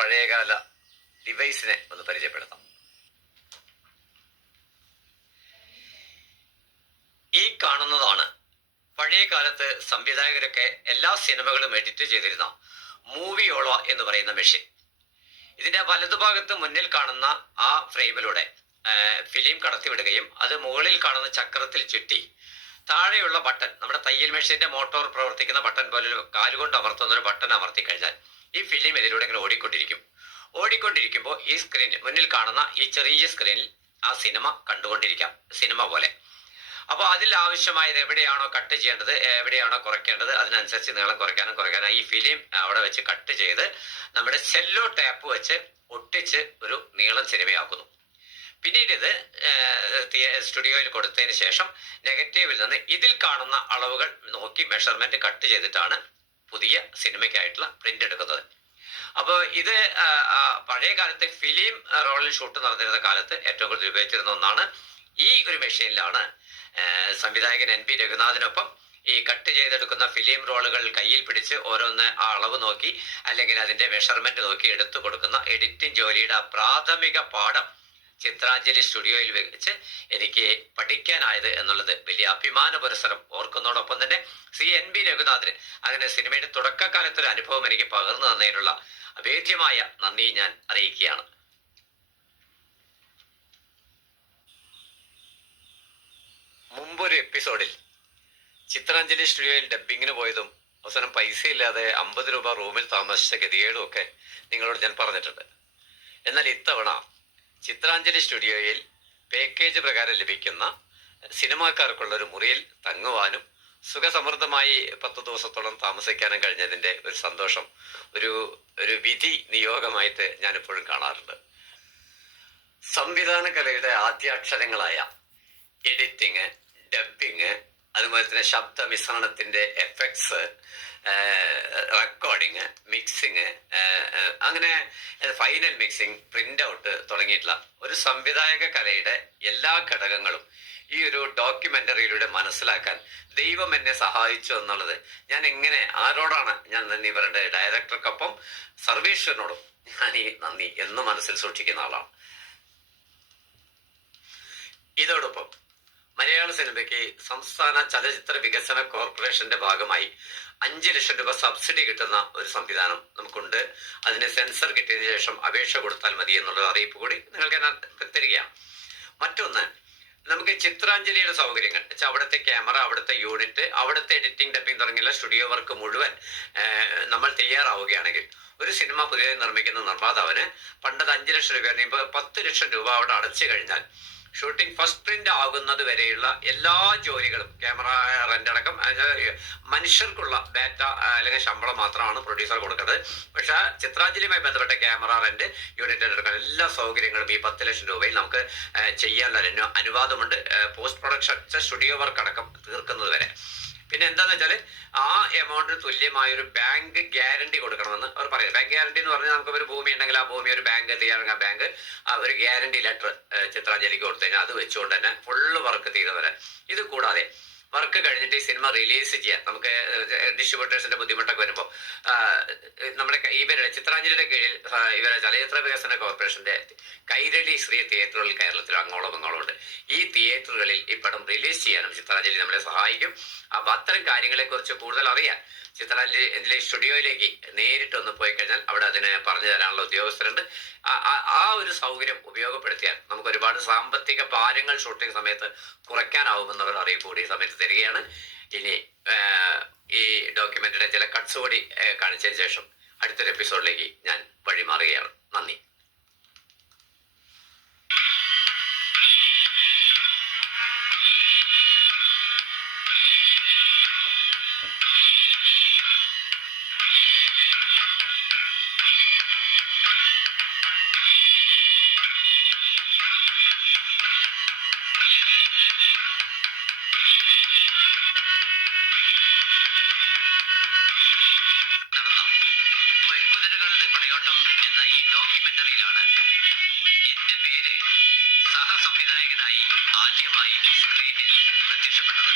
പഴയകാല ഡിവൈസിനെ ഒന്ന് പരിചയപ്പെടുത്താം. ഈ കാണുന്നതാണ് പഴയ കാലത്ത് സംവിധായകരൊക്കെ എല്ലാ സിനിമകളും എഡിറ്റ് ചെയ്തിരുന്ന മൂവിയോള എന്ന് പറയുന്ന മെഷീൻ. ഇതിന്റെ വലതുഭാഗത്ത് മുന്നിൽ കാണുന്ന ആ ഫ്രെയിമിലൂടെ ഫിലിം കടത്തിവിടുകയും അത് മുകളിൽ കാണുന്ന ചക്രത്തിൽ ചുറ്റി താഴെയുള്ള ബട്ടൺ, നമ്മുടെ തയ്യൽ മെഷീന്റെ മോട്ടോർ പ്രവർത്തിക്കുന്ന ബട്ടൺ പോലെ കാലുകൊണ്ട് അമർത്തുന്ന ഒരു ബട്ടൺ അമർത്തി കഴിഞ്ഞാൽ ഈ ഫിലിം ഇതിലൂടെ ഇങ്ങനെ ഓടിക്കൊണ്ടിരിക്കുമ്പോൾ ഈ സ്ക്രീനിൽ മുന്നിൽ കാണുന്ന ഈ ചെറിയ സ്ക്രീനിൽ ആ സിനിമ കണ്ടുകൊണ്ടിരിക്കാം, സിനിമ പോലെ. അപ്പോൾ അതിൽ ആവശ്യമായത് എവിടെയാണോ കട്ട് ചെയ്യേണ്ടത്, എവിടെയാണോ കുറയ്ക്കേണ്ടത്, അതിനനുസരിച്ച് നീളം കുറയ്ക്കാനും ഈ ഫിലിം അവിടെ വെച്ച് കട്ട് ചെയ്ത് നമ്മുടെ സെല്ലോ ടാപ്പ് വെച്ച് ഒട്ടിച്ച് ഒരു നീളം സിനിമയാക്കുന്നു. പിന്നീട് ഇത് സ്റ്റുഡിയോയിൽ കൊടുത്തതിന് ശേഷം നെഗറ്റീവിൽ നിന്ന് ഇതിൽ കാണുന്ന അളവുകൾ നോക്കി മെഷർമെന്റ് കട്ട് ചെയ്തിട്ടാണ് പുതിയ സിനിമയ്ക്കായിട്ടുള്ള പ്രിന്റ് എടുക്കുന്നത്. അപ്പോൾ ഇത് പഴയ കാലത്തെ ഫിലിം റോളിൽ ഷൂട്ട് നടന്നിരുന്ന കാലത്ത് ഏറ്റവും കൂടുതൽ ഉപയോഗിച്ചിരുന്ന ഒന്നാണ്. ഈ ഒരു മെഷീനിലാണ് സംവിധായകൻ NP രഘുനാഥിനൊപ്പം ഈ കട്ട് ചെയ്തെടുക്കുന്ന ഫിലിം റോളുകൾ കയ്യിൽ പിടിച്ച് ഓരോന്ന് ആ അളവ് നോക്കി അല്ലെങ്കിൽ അതിന്റെ മെഷർമെന്റ് നോക്കി എടുത്തു കൊടുക്കുന്ന എഡിറ്റിംഗ് ജോലിയുടെ പ്രാഥമിക പാഠം ചിത്രാഞ്ജലി സ്റ്റുഡിയോയിൽ വെച്ച് എനിക്ക് പഠിക്കാനായത് എന്നുള്ളത് വലിയ അഭിമാന പുരസ്സരം ഓർക്കുന്നതോടൊപ്പം തന്നെ NP രഘുനാഥന് അങ്ങനെ സിനിമയുടെ തുടക്കകാലത്തൊരു അനുഭവം എനിക്ക് പകർന്നു തന്നതിനുള്ള അഭേദ്യമായ നന്ദി ഞാൻ അറിയിക്കുകയാണ്. മുമ്പൊരു എപ്പിസോഡിൽ ചിത്രാഞ്ജലി സ്റ്റുഡിയോയിൽ ഡബ്ബിങ്ങിന് പോയതും അവസാനം പൈസ ഇല്ലാതെ 50 രൂപ റൂമിൽ താമസിച്ച ഗതികേടും ഒക്കെ നിങ്ങളോട് ഞാൻ പറഞ്ഞിട്ടുണ്ട്. എന്നാൽ ഇത്തവണ ചിത്രാഞ്ജലി സ്റ്റുഡിയോയിൽ പാക്കേജ് പ്രകാരം ലഭിക്കുന്ന സിനിമാക്കാർക്കുള്ള ഒരു മുറിയിൽ തങ്ങുവാനും സുഖസമൃദ്ധമായി 10 ദിവസത്തോളം താമസിക്കാനും കഴിഞ്ഞതിൻ്റെ ഒരു സന്തോഷം ഒരു വിധി നിയോഗമായിട്ട് ഞാനിപ്പോഴും കാണാറുണ്ട്. സംവിധാന കലയുടെ ആദ്യാക്ഷരങ്ങളായ എഡിറ്റിങ്, ഡബ്ബിങ്, അതുപോലെ തന്നെ ശബ്ദ മിശ്രണത്തിന്റെ എഫക്ട്സ്, റെക്കോർഡിങ്, മിക്സിങ്, അങ്ങനെ ഫൈനൽ മിക്സിങ്, പ്രിന്റ് ഔട്ട് തുടങ്ങിയിട്ടുള്ള ഒരു സംവിധായക കലയുടെ എല്ലാ ഘടകങ്ങളും ഈ ഒരു ഡോക്യുമെന്ററിയിലൂടെ മനസ്സിലാക്കാൻ ദൈവം എന്നെ സഹായിച്ചു എന്നുള്ളത് ഞാൻ ആരോടാണ് ഞാൻ നന്ദി പറയേണ്ടത്? ഡയറക്ടർക്കൊപ്പം സർവേശ്വരനോടും ഞാൻ ഈ നന്ദി എന്നും മനസ്സിൽ സൂക്ഷിക്കുന്ന ആളാണ്. ഇതോടൊപ്പം മലയാള സിനിമയ്ക്ക് സംസ്ഥാന ചലച്ചിത്ര വികസന കോർപ്പറേഷന്റെ ഭാഗമായി 5 ലക്ഷം രൂപ സബ്സിഡി കിട്ടുന്ന ഒരു സംവിധാനം നമുക്കുണ്ട്. അതിന് സെൻസർ കിട്ടിയതിനു ശേഷം അപേക്ഷ കൊടുത്താൽ മതി എന്നുള്ള അറിയിപ്പ് കൂടി നിങ്ങൾക്ക് ഞാൻ തരികയാണ്. മറ്റൊന്ന്, നമുക്ക് ചിത്രാഞ്ജലിയുടെ സൗകര്യങ്ങൾ വെച്ചാൽ അവിടുത്തെ ക്യാമറ, അവിടുത്തെ യൂണിറ്റ്, അവിടുത്തെ എഡിറ്റിംഗ്, ഡബ്ബിംഗ് തുടങ്ങിയുള്ള സ്റ്റുഡിയോ വർക്ക് മുഴുവൻ നമ്മൾ തയ്യാറാവുകയാണെങ്കിൽ ഒരു സിനിമ പുതിയതായി നിർമ്മിക്കുന്ന നിർമ്മാതാവിന് പണ്ടത് 5 ലക്ഷം രൂപ, ഇപ്പോൾ 10 ലക്ഷം രൂപ അവിടെ അടച്ചു കഴിഞ്ഞാൽ ഷൂട്ടിംഗ് ഫസ്റ്റ് പ്രിന്റ് ആകുന്നത് വരെയുള്ള എല്ലാ ജോലികളും, ക്യാമറ റെന്റ് അടക്കം മനുഷ്യർക്കുള്ള ഡാറ്റ അല്ലെങ്കിൽ ശമ്പളം മാത്രമാണ് പ്രൊഡ്യൂസർ കൊടുക്കുന്നത്. പക്ഷെ ചിത്രാഞ്ജലിയുമായി ബന്ധപ്പെട്ട ക്യാമറ റെന്റ്, യൂണിറ്റ് എടുക്കാൻ എല്ലാ സൗകര്യങ്ങളും ഈ 10 ലക്ഷം രൂപയിൽ നമുക്ക് ചെയ്യാനുള്ള അനുവാദമുണ്ട്. പോസ്റ്റ് പ്രൊഡക്ഷൻ സ്റ്റുഡിയോ വർക്ക് അടക്കം തീർക്കുന്നത് വരെ. പിന്നെ എന്താന്ന് വെച്ചാൽ ആ എമൗണ്ടിന് തുല്യമായ ഒരു ബാങ്ക് ഗ്യാരണ്ടി കൊടുക്കണമെന്ന് അവർ പറയുന്നത്. ബാങ്ക് ഗ്യാരണ്ടി എന്ന് പറഞ്ഞാൽ നമുക്ക് ഒരു ഭൂമി ഉണ്ടെങ്കിൽ ആ ഭൂമി ഒരു ബാങ്ക് തയ്യാറാക്കുക, ബാങ്ക് ഒരു ഗ്യാരണ്ടി ലെറ്റർ ചിത്രാഞ്ജലിക്ക് കൊടുത്തു കഴിഞ്ഞാൽ അത് വെച്ചുകൊണ്ട് തന്നെ ഫുള്ള് വർക്ക് തീരുന്നവരെ. ഇത് കൂടാതെ വർക്ക് കഴിഞ്ഞിട്ട് ഈ സിനിമ റിലീസ് ചെയ്യാൻ നമുക്ക് ഡിസ്ട്രിബ്യൂട്ടേഴ്സിന്റെ ബുദ്ധിമുട്ടൊക്കെ വരുമ്പോൾ നമ്മുടെ ഇവരുടെ ചിത്രാഞ്ജലിയുടെ കീഴിൽ ഇവരെ ചലച്ചിത്ര വികസന കോർപ്പറേഷന്റെ കൈരളി ശ്രീ തിയേറ്ററുകളിൽ കേരളത്തിൽ അങ്ങോളം ഉണ്ട്. ഈ തിയേറ്ററുകളിൽ ഈ പടം റിലീസ് ചെയ്യാനും ചിത്രാഞ്ജലി നമ്മളെ സഹായിക്കും. അപ്പൊ അത്തരം കാര്യങ്ങളെ കുറിച്ച് കൂടുതൽ അറിയാൻ ചിത്രാഞ്ജലി സ്റ്റുഡിയോയിലേക്ക് നേരിട്ടൊന്ന് പോയി കഴിഞ്ഞാൽ അവിടെ അതിനെ പറഞ്ഞു തരാനുള്ള ഉദ്യോഗസ്ഥരുണ്ട്. ആ ഒരു സൗകര്യം ഉപയോഗപ്പെടുത്തിയാൽ നമുക്ക് ഒരുപാട് സാമ്പത്തിക ഭാരങ്ങൾ ഷൂട്ടിംഗ് സമയത്ത് കുറയ്ക്കാനാവുമെന്നുള്ള അറിയിപ്പ് കൂടി ഈ സമയത്ത് തരികയാണ്. ഇനി ഈ ഡോക്യുമെന്റിന്റെ ചില കട്ട്സ് കൂടി കാണിച്ചതിന് ശേഷം അടുത്തൊരു എപ്പിസോഡിലേക്ക് ഞാൻ വഴിമാറുകയാണ്. നന്ദി. പൊയ്ക്കുതിരകളുടെ പടയോട്ടം എന്ന ഈ ഡോക്യുമെന്ററിയിലാണ് എന്റെ പേര് സഹസംവിധായകനായി ആദ്യമായി സ്ക്രീനിൽ പ്രത്യക്ഷപ്പെട്ടത്.